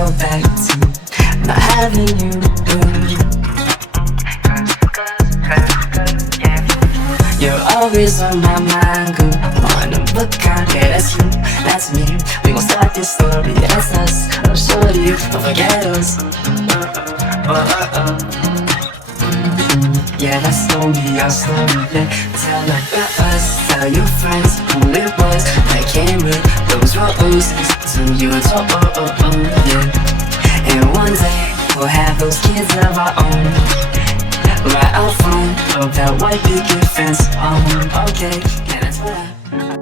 go back to not having you. You're always on my mind, girl. One of a kind, yeah, that's you, that's me. We gon' start this story, that's us. Oh, shorty, don't forget us. Yeah, that's slowly, our story, yeah. Tell about us, tell your friends who it was that came with those roses to you and yeah. And one day, we'll have those kids of our own, right out front of that white picket fence. Okay, yeah, that's what